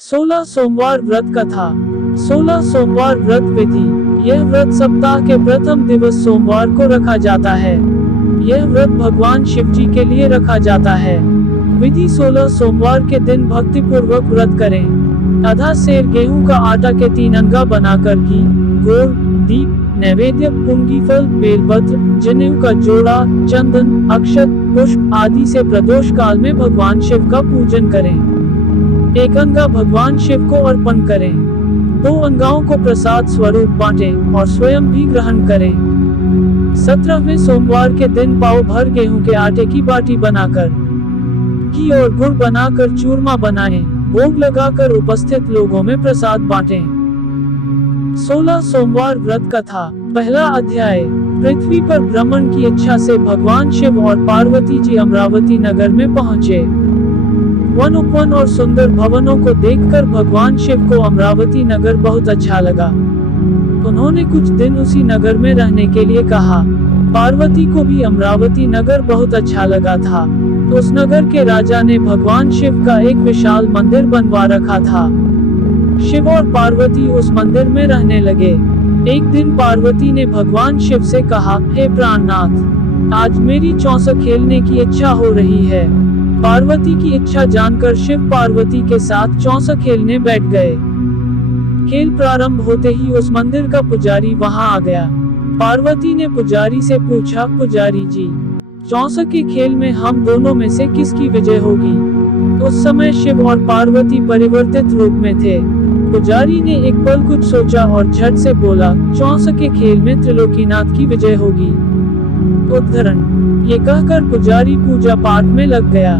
16 सोमवार व्रत कथा। 16 सोमवार व्रत विधि। यह व्रत सप्ताह के प्रथम दिवस सोमवार को रखा जाता है। यह व्रत भगवान शिव जी के लिए रखा जाता है। विधि 16 सोमवार के दिन भक्ति पूर्वक व्रत करें। आधा सेर गेहूं का आटा के 3 अंगा बनाकर घी, गुड़, दीप, नैवेद्य, पुंगी फल, बेलपत्र, जनेऊ का जोड़ा, चंदन, अक्षत, पुष्प आदि से प्रदोष काल में भगवान शिव का पूजन करें। 1 अंगा भगवान शिव को अर्पण करें। 2 अंगाओं को प्रसाद स्वरूप बांटें और स्वयं भी ग्रहण करें। 17वें सोमवार के दिन पाव भर गेहूं के आटे की बाटी बनाकर घी और गुड़ बनाकर चूरमा बनाएं, भोग लगाकर उपस्थित लोगों में प्रसाद बांटें। 16 सोमवार व्रत कथा। पहला अध्याय। पृथ्वी पर भ्रमण की इच्छा से भगवान शिव और पार्वती जी अमरावती नगर में पहुँचे। वन उपवन और सुंदर भवनों को देखकर भगवान शिव को अमरावती नगर बहुत अच्छा लगा। उन्होंने कुछ दिन उसी नगर में रहने के लिए कहा। पार्वती को भी अमरावती नगर बहुत अच्छा लगा था। उस नगर के राजा ने भगवान शिव का एक विशाल मंदिर बनवा रखा था। शिव और पार्वती उस मंदिर में रहने लगे। एक दिन पार्वती ने भगवान शिव से कहा, हे प्राणनाथ, आज मेरी चौसक खेलने की इच्छा हो रही है। पार्वती की इच्छा जानकर शिव पार्वती के साथ चौसक खेलने बैठ गए। खेल प्रारंभ होते ही उस मंदिर का पुजारी वहां आ गया। पार्वती ने पुजारी से पूछा, पुजारी जी, चौसक के खेल में हम दोनों में से किसकी विजय होगी? उस समय शिव और पार्वती परिवर्तित रूप में थे। पुजारी ने एक पल कुछ सोचा और झट से बोला, चौसक के खेल में त्रिलोकीनाथ की विजय होगी। उद्धरण। ये कहकर पुजारी पूजा पाठ में लग गया।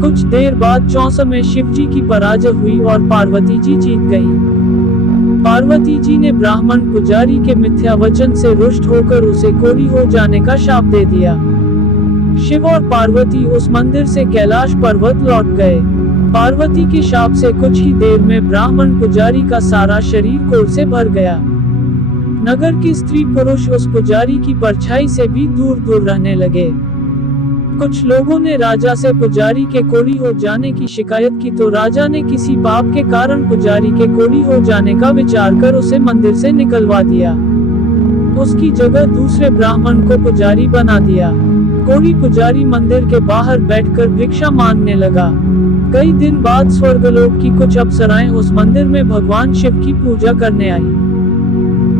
कुछ देर बाद चौसक में शिव जी की पराजय हुई और पार्वती जी जीत गयी। पार्वती जी ने ब्राह्मण पुजारी के मिथ्या वचन से रुष्ट होकर उसे कोढ़ी हो जाने का शाप दे दिया। शिव और पार्वती उस मंदिर से कैलाश पर्वत लौट गए। पार्वती के शाप से कुछ ही देर में ब्राह्मण पुजारी का सारा शरीर कोढ़ से भर गया। नगर की स्त्री पुरुष उस पुजारी की परछाई से भी दूर दूर रहने लगे। कुछ लोगों ने राजा से पुजारी के कोढ़ी हो जाने की शिकायत की तो राजा ने किसी पाप के कारण पुजारी के कोढ़ी हो जाने का विचार कर उसे मंदिर से निकलवा दिया। उसकी जगह दूसरे ब्राह्मण को पुजारी बना दिया। कोढ़ी पुजारी मंदिर के बाहर बैठकर भिक्षा मांगने लगा। कई दिन बाद स्वर्गलोक की कुछ अप्सराएं उस मंदिर में भगवान शिव की पूजा करने आई।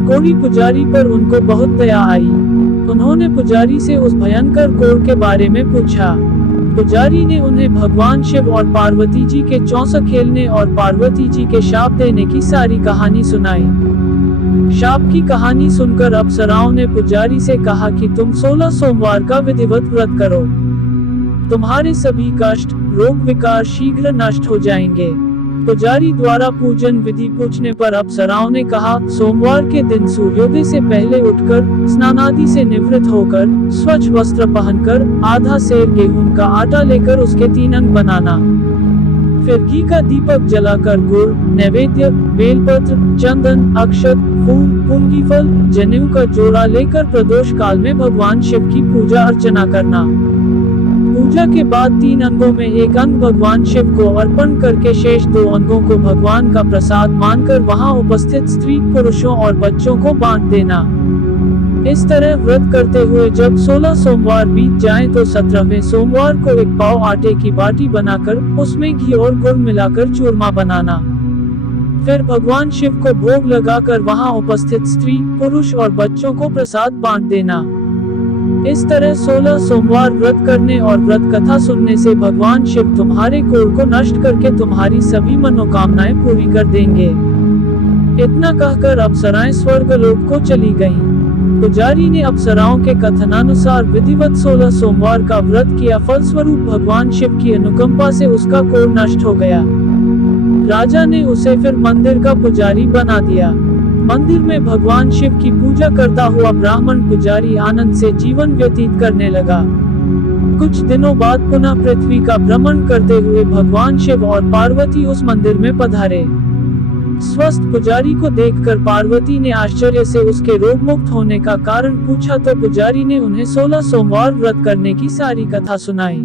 कोढ़ी पुजारी पर उनको बहुत दया आई। उन्होंने पुजारी से उस भयंकर कोढ़ के बारे में पूछा। पुजारी ने उन्हें भगवान शिव और पार्वती जी के चौसक खेलने और पार्वती जी के शाप देने की सारी कहानी सुनाई। शाप की कहानी सुनकर अप्सराओं ने पुजारी से कहा कि तुम 16 सोमवार का विधिवत व्रत करो। तुम्हारे सभी कष्ट, रोग, विकार शीघ्र नष्ट हो जाएंगे। पुजारी द्वारा पूजन विधि पूछने पर अप्सराओं ने कहा, सोमवार के दिन सूर्योदय से पहले उठकर स्नान आदि से निवृत्त होकर स्वच्छ वस्त्र पहनकर आधा सेर गेहूं का आटा लेकर उसके 3 अंग बनाना। फिर घी का दीपक जलाकर गुड़, नैवेद्य, बेलपत्र, चंदन, अक्षत, फूल, पुंगी फल, जनेऊ का जोड़ा लेकर प्रदोष काल में भगवान शिव की पूजा अर्चना करना। पूजा के बाद 3 अंगों में 1 अंग भगवान शिव को अर्पण करके शेष 2 अंगों को भगवान का प्रसाद मानकर वहां उपस्थित स्त्री, पुरुषों और बच्चों को बांट देना। इस तरह व्रत करते हुए जब 16 सोमवार बीत जाएं तो 17वें सोमवार को 1 पाव आटे की बाटी बनाकर उसमें घी और गुड़ मिलाकर चूरमा बनाना। फिर भगवान शिव को भोग लगाकर वहां उपस्थित स्त्री, पुरुष और बच्चों को प्रसाद बांट देना। इस तरह 16 सोमवार व्रत करने और व्रत कथा सुनने से भगवान शिव तुम्हारे कोढ़ को नष्ट करके तुम्हारी सभी मनोकामनाएं पूरी कर देंगे। इतना कहकर अप्सराएं स्वर्गलोक को चली गईं। पुजारी ने अप्सराओं के कथनानुसार विधिवत 16 सोमवार का व्रत किया। फलस्वरूप भगवान शिव की अनुकंपा से उसका कोढ़ नष्ट हो गया। राजा ने उसे फिर मंदिर का पुजारी बना दिया। मंदिर में भगवान शिव की पूजा करता हुआ ब्राह्मण पुजारी आनंद से जीवन व्यतीत करने लगा। कुछ दिनों बाद पुनः पृथ्वी का भ्रमण करते हुए भगवान शिव और पार्वती उस मंदिर में पधारे। स्वस्थ पुजारी को देखकर पार्वती ने आश्चर्य से उसके रोग मुक्त होने का कारण पूछा तो पुजारी ने उन्हें 16 सोमवार व्रत करने की सारी कथा सुनाई।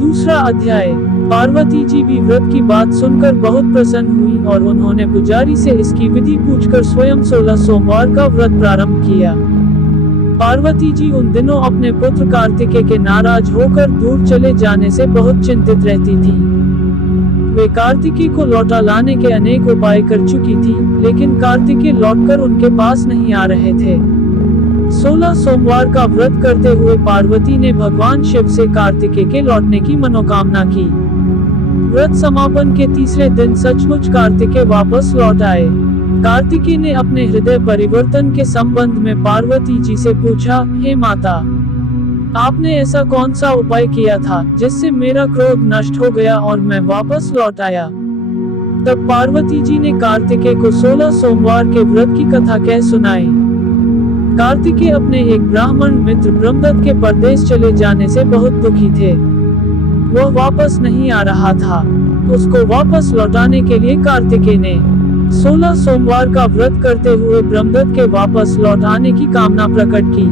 दूसरा अध्याय। पार्वती जी भी व्रत की बात सुनकर बहुत प्रसन्न हुई और उन्होंने पुजारी से इसकी विधि पूछकर स्वयं 16 सोमवार का व्रत प्रारंभ किया। पार्वती जी उन दिनों अपने पुत्र कार्तिकेय के नाराज होकर दूर चले जाने से बहुत चिंतित रहती थी। वे कार्तिकेय को लौटा लाने के अनेक उपाय कर चुकी थी, लेकिन कार्तिकेय लौटकर उनके पास नहीं आ रहे थे। 16 सोमवार का व्रत करते हुए पार्वती ने भगवान शिव से कार्तिकेय के लौटने की मनोकामना की। व्रत समापन के तीसरे दिन सचमुच कार्तिकेय वापस लौट आए। कार्तिकेय ने अपने हृदय परिवर्तन के संबंध में पार्वती जी से पूछा, हे माता, आपने ऐसा कौन सा उपाय किया था जिससे मेरा क्रोध नष्ट हो गया और मैं वापस लौट आया? तब पार्वती जी ने कार्तिकेय को 16 सोमवार के व्रत की कथा कह सुनाई। कार्तिकेय अपने एक ब्राह्मण मित्र ब्रह्मदत्त के परदेश चले जाने से बहुत दुखी थे। वह वापस नहीं आ रहा था। उसको वापस लौटाने के लिए कार्तिकेय ने 16 सोमवार का व्रत करते हुए ब्रह्मदत्त के वापस लौट आने की कामना प्रकट की।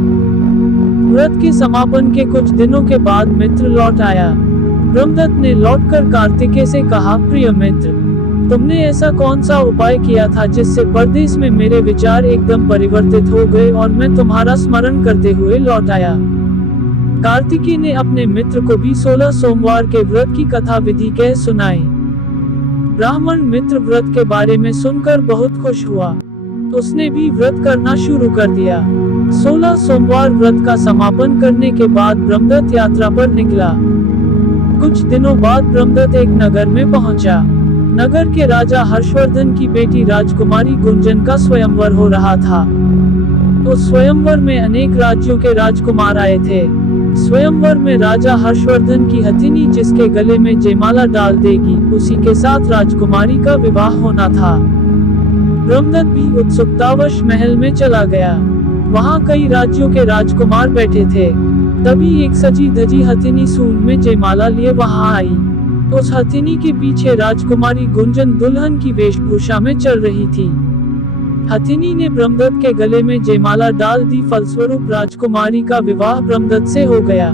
व्रत के समापन के कुछ दिनों के बाद मित्र लौट आया। ब्रह्मदत्त ने लौटकर कार्तिकेय से कहा, प्रिय मित्र, तुमने ऐसा कौन सा उपाय किया था जिससे परदेश में मेरे विचार एकदम परिवर्तित हो गए और मैं तुम्हारा स्मरण करते हुए लौट आया। कार्तिकेय ने अपने मित्र को भी 16 सोमवार के व्रत की कथा विधि कह सुनाई। ब्राह्मण मित्र व्रत के बारे में सुनकर बहुत खुश हुआ। उसने भी व्रत करना शुरू कर दिया। 16 सोमवार व्रत का समापन करने के बाद ब्रह्मदत्त यात्रा पर निकला। कुछ दिनों बाद ब्रह्मदत्त एक नगर में पहुंचा। नगर के राजा हर्षवर्धन की बेटी राजकुमारी गुंजन का स्वयंवर हो रहा था। उस स्वयंवर में अनेक राज्यों के राजकुमार आए थे। स्वयंवर में राजा हर्षवर्धन की हथिनी जिसके गले में जयमाला डाल देगी, उसी के साथ राजकुमारी का विवाह होना था। ब्रह्मदत्त भी उत्सुकतावश महल में चला गया। वहाँ कई राज्यों के राजकुमार बैठे थे। तभी एक सजी धजी हथिनी सूंड में जयमाला लिए वहाँ आई। उस हथिनी के पीछे राजकुमारी गुंजन दुल्हन की वेशभूषा में चल रही थी। हथिनी ने ब्रह्मदत्त के गले में जयमाला डाल दी। फलस्वरूप राजकुमारी का विवाह ब्रह्मदत्त से हो गया।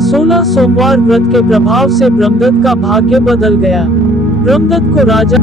16 सोमवार व्रत के प्रभाव से ब्रह्मदत्त का भाग्य बदल गया। ब्रह्मदत्त को राजा